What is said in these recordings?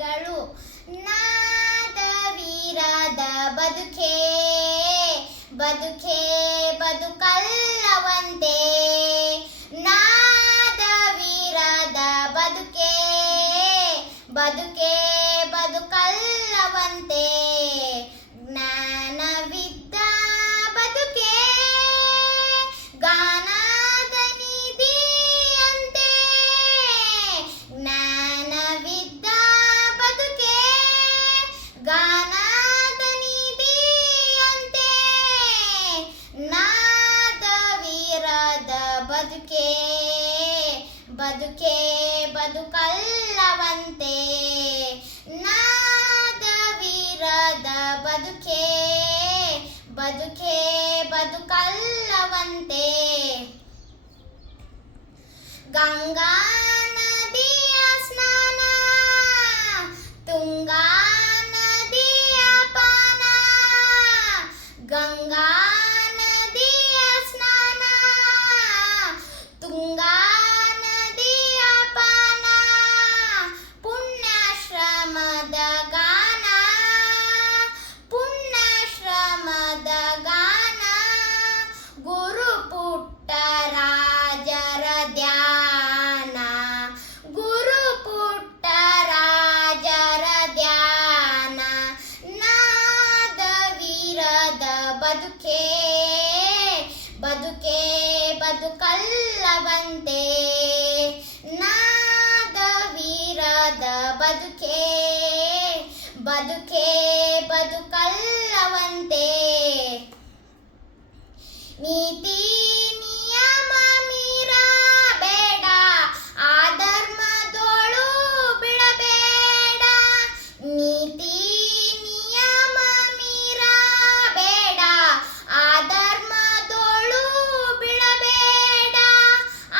ಧ್ವನಿಗಳು ನಾದವೀರದ ಬದುಕೇ ಬದುಕೇ ಬದುಕಲ್ಲವಂತೆ ನಾದವೀರದ ಬದುಕೇ ಬದುಕೇ ಬದುಕಲ್ಲವಂತೆ ಜ್ಞಾನವಿದ್ದ ಬದುಕೇ ಗಾನದ ನಿಧಿಯಂತೆ ಜ್ಞಾನವಿದ್ದ ಬದುಕೇ ಗಾನದ ನಿಧಿಯಂತೆ ನಾದವೀರದ ಬದುಕೇ ಬದುಕೇ ಬದುಕಲ್ಲವಂತೆ ನಾದವೀರದ ಬದುಕೇ ಬದುಕೇ ಬದುಕಲ್ಲವಂತೆ ಗಂಗಾ ನದಿಯ ಸ್ನಾನ ತುಂಗಾ ನದಿಯ ಪಾನ ಗಂಗಾ ನದಿಯ ಸ್ನಾನ ತುಂಗಾ ನದಿಯ ಪಾನ ಪುಣ್ಯಾಶ್ರಮದ ಗಾನ ಪುಣ್ಯಾಶ್ರಮದ ಗಾನ ಗುರು ಪುಟ್ಟರಾಜರ ಧ್ಯಾನ ಗುರು ಪುಟ್ಟರಾಜರ ಧ್ಯಾನ ನಾದವೀರದ ಬದುಕೇ ಬದುಕೇ ಬದುಕಲ್ಲವಂತೆ ನಾದವೀರದ ಬದುಕೇ ಬದುಕೇ ಬದುಕಲ್ಲವಂತೆ ನೀತಿ ನಿಯಮ ಮೀರಬೇಡ ಆಧರ್ಮದೋಳು ಬಿಡಬೇಡ ನೀತಿ ನಿಯಮ ಮೀರಬೇಡ ಆಧರ್ಮದೋಳು ಬಿಡಬೇಡ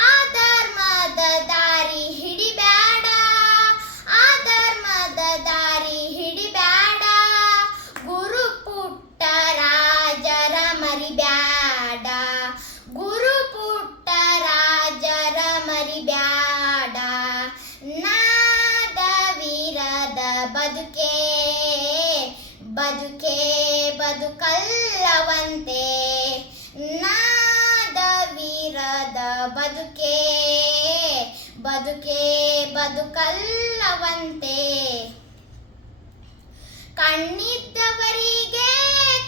ಆಧರ್ಮದ ದಾರಿ ಹಿಡಿಬೇಡ ಆಧರ್ಮದ ದಾರಿ ಹಿಡಿಬೇಡ ಗುರು ಪುಟ್ಟರಾಜರ ಮರಿಬ್ಯಾಡ ಗುರು ಪುಟ್ಟರಾಜರ ಮರಿಬ್ಯಾಡ ನಾದವೀರದ ಬದುಕೇ ಬದುಕೇ ಬದುಕಲ್ಲವಂತೆ ನಾದವೀರದ ಬದುಕೇ ಬದುಕೇ ಬದುಕಲ್ಲವಂತೆ ಕಣ್ಣಿದ್ದವರಿಗೆ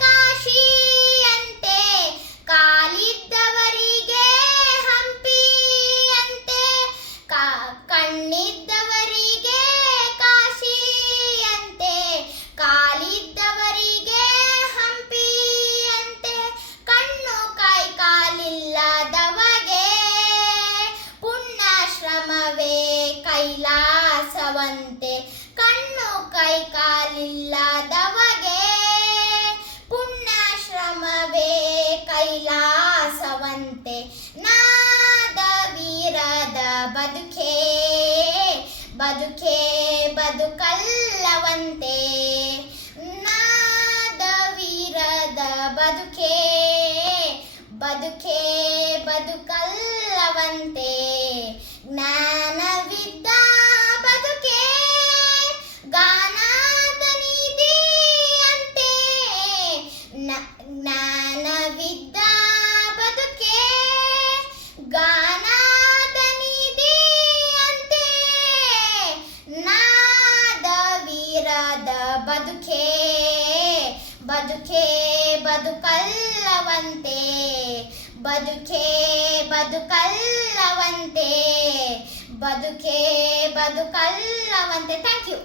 ಕಾಶಿಯಂತೆ ಕಾಲಿದ್ದವರಿಗೆ ಹಂಪಿಯಂತೆ ಕಣ್ಣಿದ್ದವರಿಗೆ ಕಾಶಿಯಂತೆ ಕಾಲಿದ್ದವರಿಗೆ ಹಂಪಿಯಂತೆ ಕಣ್ಣು ಕೈ ಕಾಲಿಲ್ಲದವಗೆ ಪುಣ್ಯಾಶ್ರಮವೇ ಕೈಲಾಸವಂತೆ ಕಣ್ಣು ಕೈ ಕಾಲಿಲ್ಲದವಗೆ ಪುಣ್ಯಾಶ್ರಮವೇ ಕೈಲಾಸವಂತೆ ನಾದವೀರದ ಬದುಕೇ ಬದುಕೇ ಬದುಕಲ್ಲವಂತೆ ನಾದವೀರದ ಬದುಕೇ ಬದುಕೇ ಬದುಕಲ್ಲವಂತೆ ಜ್ಞಾನವಿದ್ದ ಬದುಕೇ ಗಾನದ ನಿಧಿಯಂತೆ ಜ್ಞಾನವಿದ್ದ ಬದುಕೇ ಗಾನದ ನಿಧಿಯಂತೆ ನಾದವೀರದ ಬದುಕೇ ಬದುಕೇ ಬದುಕಲ್ಲವಂತೆ ಬದುಕೇ ಬದುಕಲ್ಲವಂತೆ ಬದುಕೇ ಬದುಕಲ್ಲವಂತೆ ಥ್ಯಾಂಕ್ ಯು